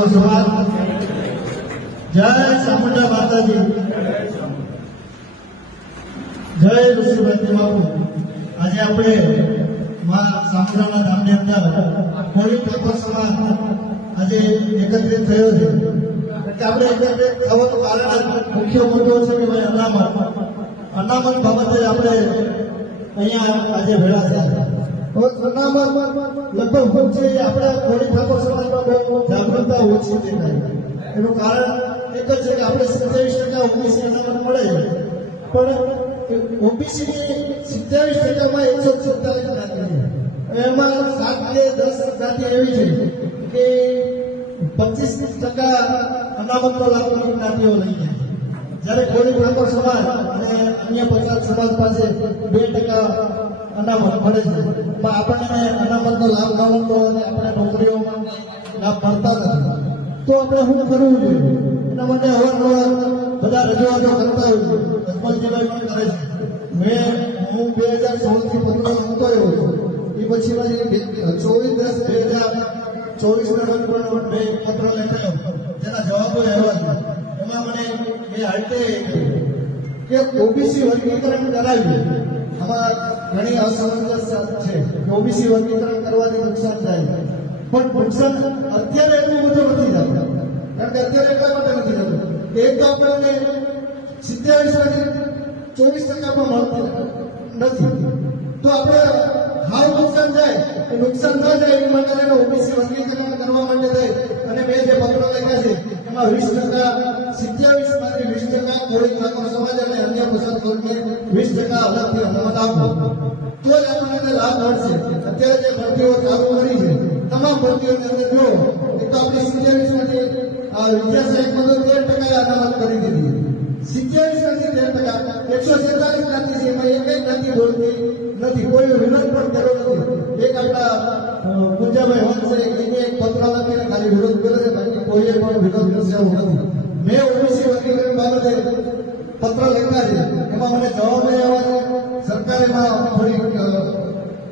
જય ચામુંડા માતાજી, જય ઋષિવંતી બાપુ। આજે આપણે માં ચામુંડાના ધામની અંદર કોળી ઠાકોર સમાજ આજે એકત્રિત થયો છે। એટલે આપણે એકત્રિત થવાનું કારણ મુખ્ય મુદ્દો છે કે ભાઈ અનામત બાબતે આપણે અહીંયા આજે ભેળા થયા। લગભગ છે આપણે કોળી ઠાકોર સમાજમાં બહુ જાગૃતતા ઓછી દેખાય। એનું કારણ એક જ છે કે આપણે 27% ઓબીસી અનામત મળે, પણ ઓબીસી ની 27%માં 147 જ્ઞાતિ છે। એમાં 7 કે 10 જ્ઞાતિ એવી છે કે 25% અનામતનો લાભ જ્ઞાતિઓ લઈ જાય, જ્યારે કોળી ઠાકોર સમાજ અને અન્ય 50 સમાજ પાસે 2% અનામત મળે છે। આપણને અનામતનો લાભ મળતો અને આપણે નોકરીઓમાં લાભ મળતા નથી, તો આપણે શું કરવું જોઈએ? એના માટે અવારનવાર બધા રજૂઆતો કરતા હોય છે, અજમલજીભાઈ પણ કરે છે। હું 2016 થી પત્રો લખતો આવ્યો છું, એ પછી 24/10/2024 પણ મેં પત્ર લખાયો, જેના જવાબો આવ્યા છે। એમાં મને એ હાલતે કે ઓબીસી વર્ગીકરણ કરાવ્યું, આમાં ઘણી અસમંજસ છે કે ઓબીસી વર્ગીકરણ કરવાથી નુકસાન થાય, પણ નુકસાન અત્યારે એટલું બધું નથી થતું। કારણ કે અત્યારે એટલા માટે નથી થતું, એક તો આપણને 27% માં મળતું નથી, તો આપણે હાવ નુકસાન જાય, નુકસાન ન જાય એ માટે ઓબીસી વર્ગીકરણ કરવા માટે થાય। અને મેં જે પત્રો લખ્યા છે એમાં 20%, 27 માંથી 20% કોળી ઠાકોર સમાજ અને અન્ય પસંદ વર્ગને 20% અલગથી અનામત આપો, તો જ આપણને લાભ મળશે। અત્યારે જે ભરતીઓ ચાલુ કરી છે, તમામ ભરતીઓની અંદર જો એક તો આપણે 27 માંથી વિદ્યા સહાયક પદો 13% અનામત કરી દીધી, 27 માંથી 13%, 147 જ્ઞાતિ છે, એમાં એક જ્ઞાતિ બોલતી નથી, કોઈ વિરોધ પણ કર્યો નથી। એક આપણા પૂજાભાઈ હોત છે, એને એક પત્ર લખીને ખાલી વિરોધ કર્યો છે, બાકી કોઈએ પણ વિરોધ કર્યો નથી। મેં ઓબીસી વર્ગીકરણ બાબતે પત્ર લખ્યા છે, એમાં મને જવાબ આવ્યા છે। સરકાર એમાં થોડી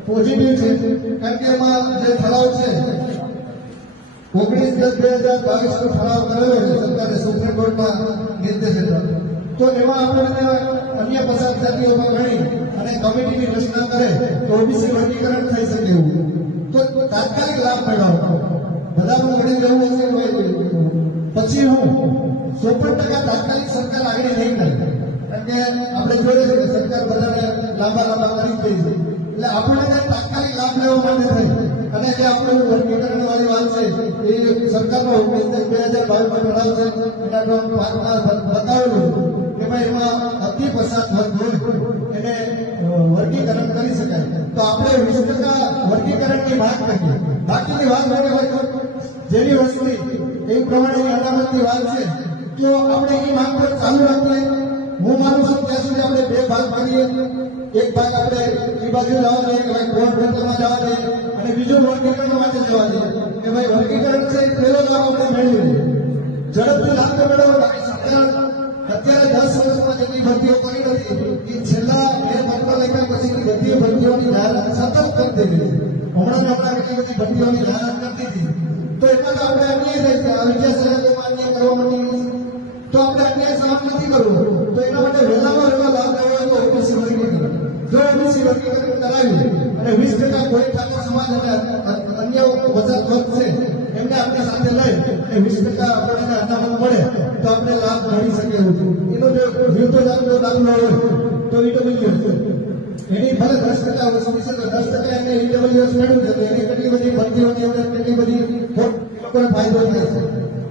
પોઝિટિવ છે, કારણ કે એમાં જે ઠરાવ છે 19/10/2022 નો ઠરાવ કરેલો છે સરકારે સુપ્રીમ કોર્ટમાં નિર્દેશ હેઠળ, તો એમાં આપણે અન્ય પસાર જાતિઓમાં ગણી અને કમિટીની રચના કરે તો ઓબીસી વર્ગીકરણ થઈ શકે એવું, તો તાત્કાલિક લાભ મેળવવો બધાનું મળી રહેવું હશે, પછી હું 100% તાત્કાલિક સરકાર આગળ નહીં કરે, કારણ કે આપણે જોઈએ છે કે સરકાર બધાને લાંબા કરી દઈ છે, એટલે આપણને તાત્કાલિક લાભ લેવા માટે થાય। અને જે આપણું વર્ગીકરણ વાળી વાત છે એ સરકારનો 19/2022 ઠરાવ છે, એના ભાગમાં બતાવેલું કે ભાઈ એમાં અતિ પછાત વર્ગ હોય એને વર્ગીકરણ કરી શકાય, તો આપણે 20% વર્ગીકરણની માંગ કરીએ। બાકીની વાત હોય જેવી વસ્તી એ પ્રમાણેની અનામતની વાત છે, તો આપણે એ માંગ પર ચાલુ રાખીએ। હું માનું છું ત્યાં સુધી આપણે 2 ભાગ કરીએ, એક ભાગ આપણે એ બાજુ જવા દઈએ કે ભાઈ કોર્ટ ભરતરમાં જવા દઈએ, અને બીજું વર્ગીકરણ માટે જવા દઈએ કે ભાઈ વર્ગીકરણ છે પહેલો લાભ આપણે મેળવીએ, ઝડપથી લાભ મેળવવો। સરકાર અત્યારે 10 વર્ષમાં જેટલી ભરતીઓ કરી નથી એ છેલ્લા 2 પત્ર લખ્યા પછી બધી ભરતીઓની જાહેરાત સતત કરતી હતી, હમણાં કેટલી બધી ભરતીઓની જાહેરાત કરતી હતી, તો એમાં તો આપણે અન્યાય થાય છે। આ વિદ્યા સહાયકોમાં અન્યાય કરવા માટે તો આપણે અન્યાય સહન નથી કરવું, તો એના માટે વહેલામાં વહેલો લાભ લેવો તો ઓબીસી વર્ગીકરણ, જો ઓબીસી વર્ગીકરણ કરાવી અને 20% કોળી ઠાકોર સમાજ અને અન્ય પછાત વર્ગ છે એમને આપણે સાથે લઈ અને 20% આપણને અનામત મળે તો આપણે લાભ મળી શકે એવું છે। એનો જો જીવતો દાખલો હોય તો ઈડબ્લ્યુએસ એની ભલે 10% વસ્તી છે તો 10% એને ઈડબ્લ્યુએસ મેળવી શકે, એની કેટલી બધી ભરતીઓની અંદર કેટલી બધી લોકોને ફાયદો થાય છે,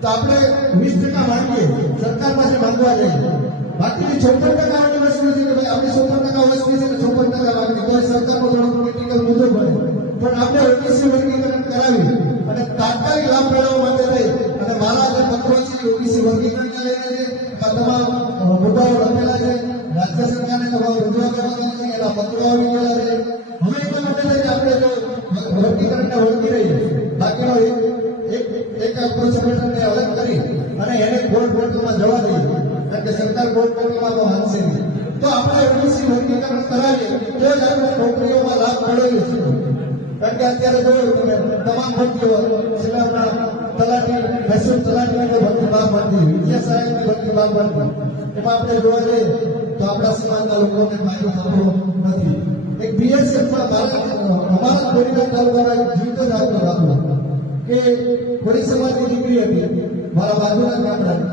તો આપણે 20% માંગીએ, સરકાર પાસે માંગવા જઈએ। બાકીની 56% વાળી વસ્તુ છે કે ભાઈ આપણી 56% વસ્તી છે કે 56% માંગી, તો સરકારનો થોડો ક્રિટિકલ મુદ્દો બને, પણ આપણે ઓબીસી વર્ગીકરણ કરાવી અને તાત્કાલિક લાભ મેળવવા માટે થઈ અને મારા જે પત્રો છે ઓબીસી વર્ગીકરણને લઈને છે, તમામ મુદ્દાઓ લખેલા છે, રાજ્ય સરકારને તમામ રજૂઆત કરવાના છે, એના પત્રો આવી ગયેલા છે। હવે એટલા માટે થાય કે આપણે જો વર્ગીકરણને ઓળખી રહીએ, બાકીનો એક આપણું સંગઠનને અલગ કરી અને એને કોર્ટ ભરતમાં જવા દઈએ, કારણ કે સરકાર કોર્ટ ભરતમાં તો હાલશે નહીં, તો આપણે ઓબીસી વર્ગીકરણ કરાવીએ તો જ આપણે નોકરીઓમાં લાભ મેળવીશું। કારણ કે અત્યારે જોયું તમે તમામ ભરતીઓ છેલ્લા તલાટી મહેસૂલ તલાટીની ભરતી બહાર પડતી, વિદ્યા સહાયકની ભરતી બહાર પડતી. એમાં આપણે જોવા જઈએ તો આપણા સમાજના લોકોને ફાયદો થતો નથી. એક બીએસએફમાં અમારા ખોડીના તાલુકામાં એક જીવતો જ આપતો દાખલો કે ખોડી સમાજની દીકરી હતી મારા બાજુના ગામડાની,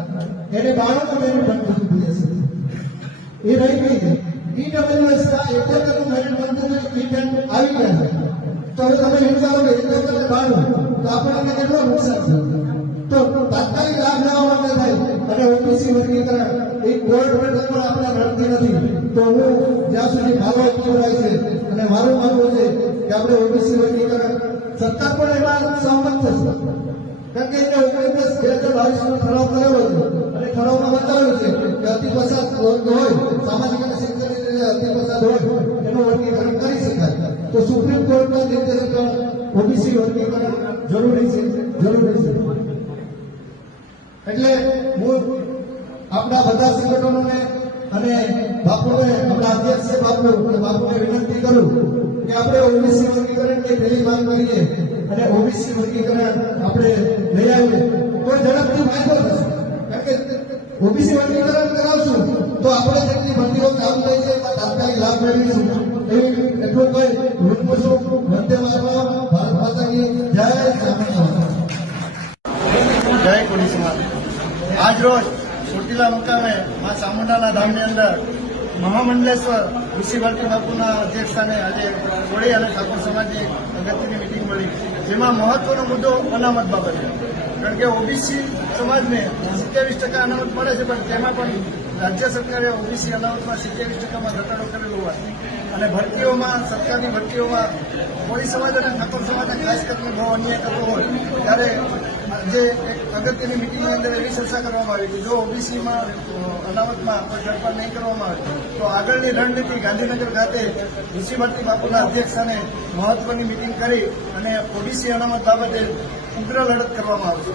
એને 92 મેરિટ બનતું હતું બીએસએફ, એ રહી ગઈ છે. ઈડબ્લ્યુએસ ના 71 મેરિટ બનતું હતું, ઈડન આવી ગયા છે. તો હવે તમે વિચારો કે 71 ને 92 તો આપણને કેટલો નુકસાન છે. તો તાત્કાલિક લાભ લેવા માટે થાય અને ઓબીસી વર્ગીકરણ એ કોર્ટ મેટર પર આપણે રડતી નથી. તો હું જ્યાં સુધી મારો અભિપ્રાય છે અને મારું માનવું છે કે આપણે ઓબીસી વર્ગીકરણ સરકાર પણ એમાં સહમત થશે, કારણ કે એને 19/2022 નો ઠરાવ કરેલો છે અને ઠરાવમાં બતાવ્યું છે કે અતિ પછાત વર્ગ હોય, સામાજિક અને શૈક્ષણિક રીતે અતિ પછાત હોય એનું વર્ગીકરણ કરી શકાય. તો સુપ્રીમ કોર્ટના નિર્દેશ પર ઓબીસી વર્ગીકરણ જરૂરી છે. એટલે હું આપણા બધા સંગઠનોને અને બાપુને, આપણા અધ્યક્ષ છે બાપુને વિનંતી કરું કે આપણે ઓબીસી વર્ગીકરણની પહેલી માંગ કરીએ અને ઓબીસી વર્ગીકરણ આપણે લઈ આવીએ તો ઝડપથી ફાયદો થશે. કારણ કે ઓબીસી વર્ગીકરણ કરાવશું તો આપણે જેટલી ભરતીઓ કામ થઈ છે એમાં તાત્કાલિક લાભ મેળવીશું. એટલું કઈ રૂપોશું. વંદે માતરમ. ભારત માતા કી જય. જય કોળી સમાજ. આજ રોજ ચોટીલા મુકામે મા ચામુંડાના ધામની અંદર મહામંડલેશ્વર ઋષિ ભરતી બાપુના અધ્યક્ષસ્થાને આજે કોળી અને ઠાકોર સમાજની અગત્યની મિટિંગ મળી, જેમાં મહત્વનો મુદ્દો અનામત બાબત છે. કારણ કે ઓબીસી સમાજને 27% અનામત મળે છે, પણ તેમાં પણ રાજ્ય સરકારે ઓબીસી અનામતમાં 27%માં ઘટાડો કરેલો હોવાથી અને ભરતીઓમાં, સરકારની ભરતીઓમાં કોળી સમાજ અને ઠાકોર સમાજને ખાસ કરીને બહુ અન્યાય કરતો હોય ત્યારે જે એક અગત્યની મિટિંગની અંદર એવી ચર્ચા કરવામાં આવી કે જો ઓબીસીમાં અનામતમાં કોઈ ફેરફાર નહીં કરવામાં આવે તો આગળની રણનીતિ ગાંધીનગર ખાતે ઋષિ ભરતી બાપુના અધ્યક્ષસ્થાને મહત્વની મિટિંગ કરી અને ઓબીસી અનામત બાબતે ઉગ્ર લડત કરવામાં આવશે.